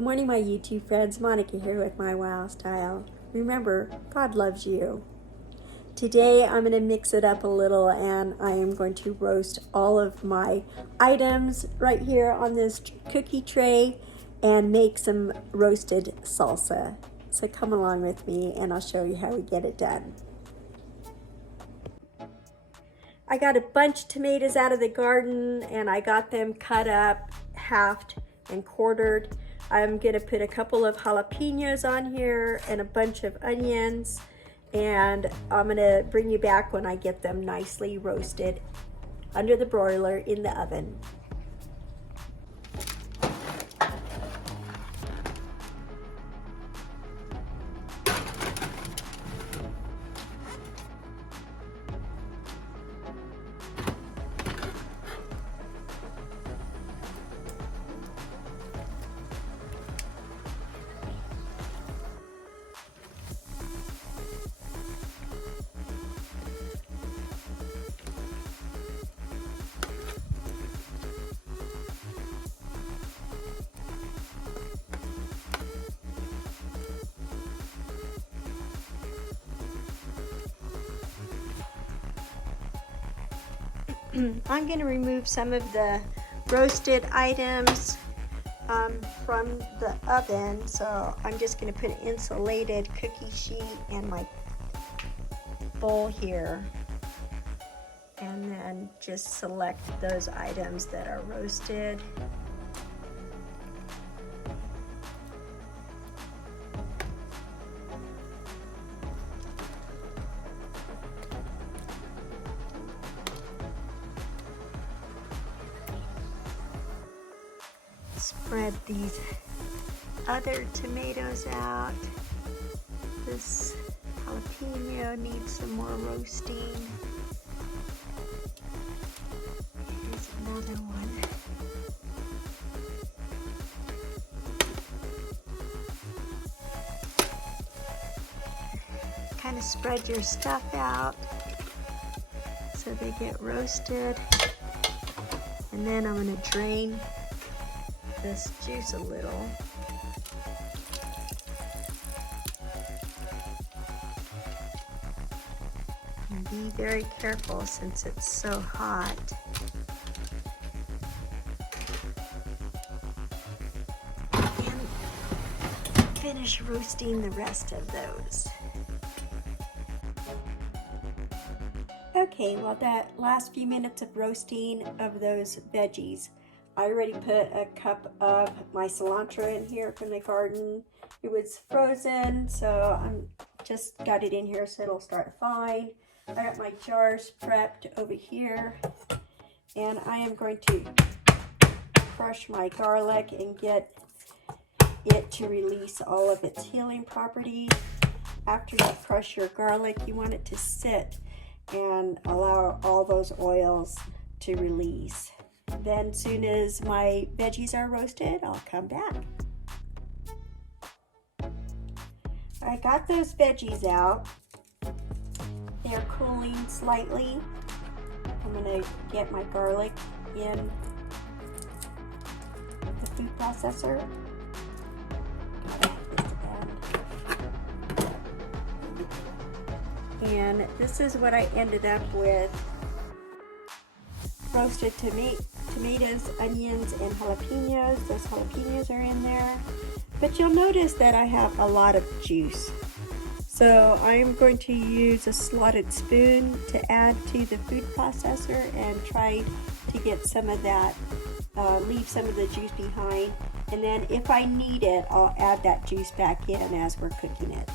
Good morning, my YouTube friends. Monica here with My Wow Style. Remember, God loves you. Today I'm going to mix it up a little and I am going to roast all of my items right here on this cookie tray and make some roasted salsa. So come along with me and I'll show you how we get it done. I got a bunch of tomatoes out of the garden and I got them cut up, halved, and quartered. I'm gonna put a couple of jalapeños on here and a bunch of onions, and I'm gonna bring you back when I get them nicely roasted under the broiler in the oven. I'm going to remove some of the roasted items from the oven, so I'm just going to put an insulated cookie sheet in my bowl here, and then just select those items that are roasted. Spread these other tomatoes out. This jalapeno needs some more roasting. Here's another one. Kind of spread your stuff out so they get roasted. And then I'm going to drain this juice a little. And be very careful since it's so hot. And finish roasting the rest of those. Okay, well, that last few minutes of roasting of those veggies, I already put a cup of my cilantro in here from the garden. It was frozen, so I'm just got it in here so it'll start thawing. I got my jars prepped over here, and I am going to crush my garlic and get it to release all of its healing properties. After you crush your garlic, you want it to sit and allow all those oils to release. Then as soon as my veggies are roasted, I'll come back. I got those veggies out. They're cooling slightly. I'm going to get my garlic in the food processor. And this is what I ended up with. Roasted tomatoes, onions, and jalapenos. Those jalapenos are in there. But you'll notice that I have a lot of juice. So I'm going to use a slotted spoon to add to the food processor and try to get some of that, leave some of the juice behind. And then if I need it, I'll add that juice back in as we're cooking it.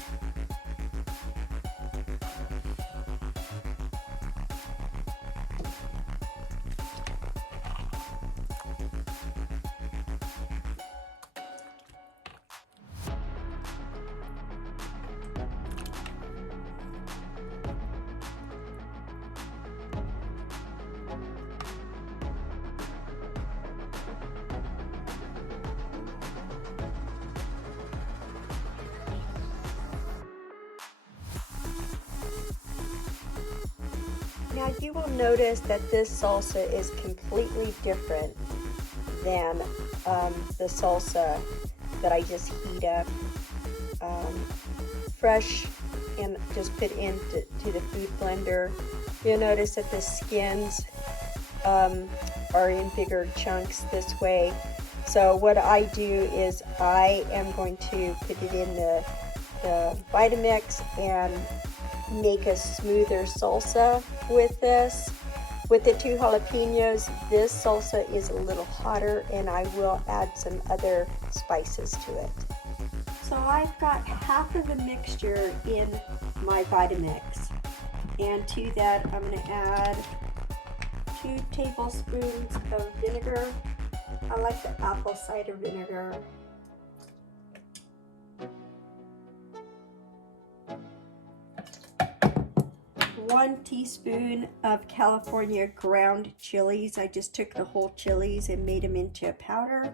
Now you will notice that this salsa is completely different than the salsa that I just heat up fresh and just put into the food blender. You'll notice that the skins are in bigger chunks this way. So what I do is I am going to put it in the Vitamix and make a smoother salsa with this. With the 2 jalapeños, this salsa is a little hotter, and I will add some other spices to it. So I've got half of the mixture in my Vitamix, and to that I'm going to add 2 tablespoons of vinegar. I like the apple cider vinegar. 1 teaspoon of California ground chilies. I just took the whole chilies and made them into a powder.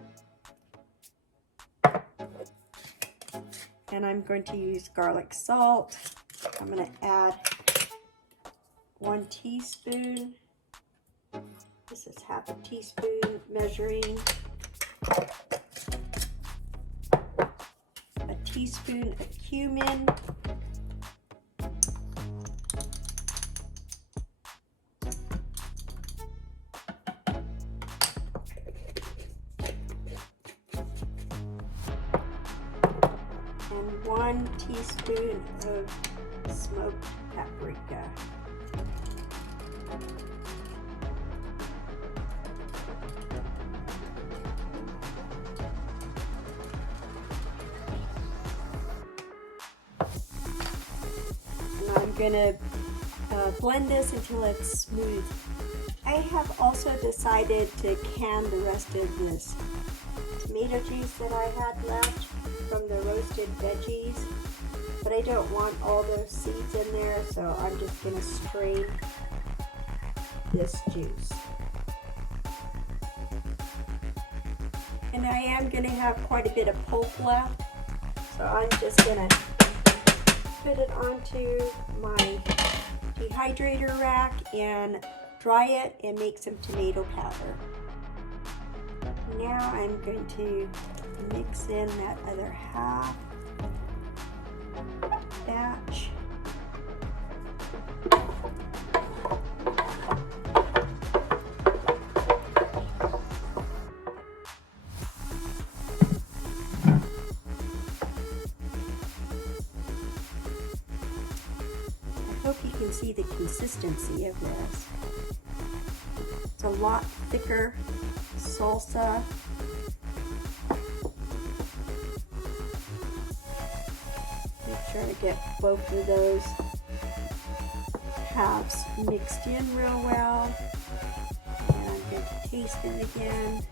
And I'm going to use garlic salt. I'm going to add 1 teaspoon. This is half a teaspoon measuring. A teaspoon of cumin. And 1 teaspoon of smoked paprika. And I'm going to blend this until it's smooth. I have also decided to can the rest of this tomato juice that I had left from the roasted veggies, but I don't want all those seeds in there, so I'm just going to strain this juice. And I am going to have quite a bit of pulp left, so I'm just going to put it onto my dehydrator rack and dry it and make some tomato powder. Now I'm going to mix in that other half batch. I hope you can see the consistency of this. It's a lot thicker salsa. Trying to get both of those halves mixed in real well. And I'm going to taste it again.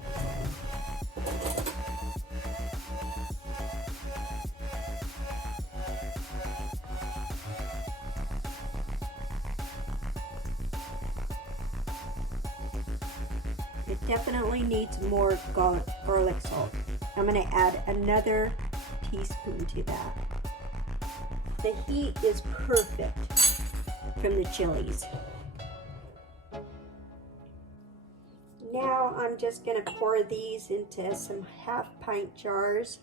It definitely needs more garlic salt. I'm going to add another teaspoon to that. The heat is perfect from the chilies. Now I'm just going to pour these into some half-pint jars.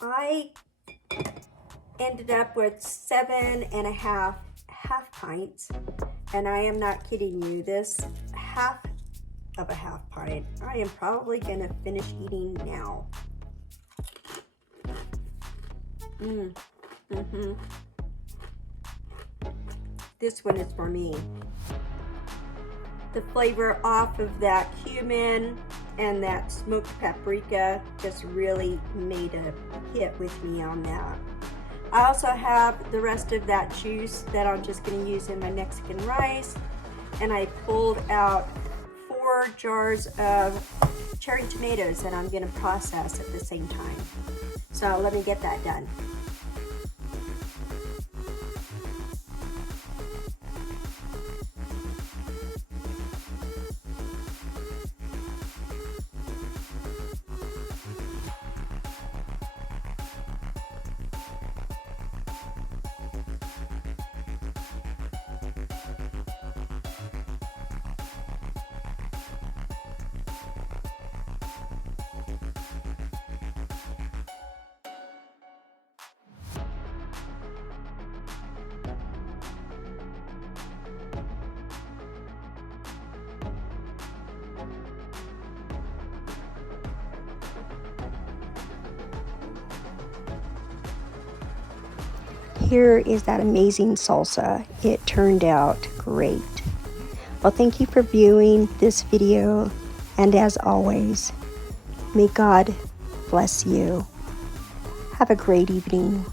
I ended up with 7.5 half pints, and I am not kidding you. This half of a half pint, I am probably going to finish eating now. This one is for me. The flavor off of that cumin and that smoked paprika just really made a hit with me on that. I also have the rest of that juice that I'm just going to use in my Mexican rice, and I pulled out 4 jars of cherry tomatoes that I'm going to process at the same time. So let me get that done. here is that amazing salsa. It turned out great. Well, thank you for viewing this video, and as always, may God bless you. Have a great evening.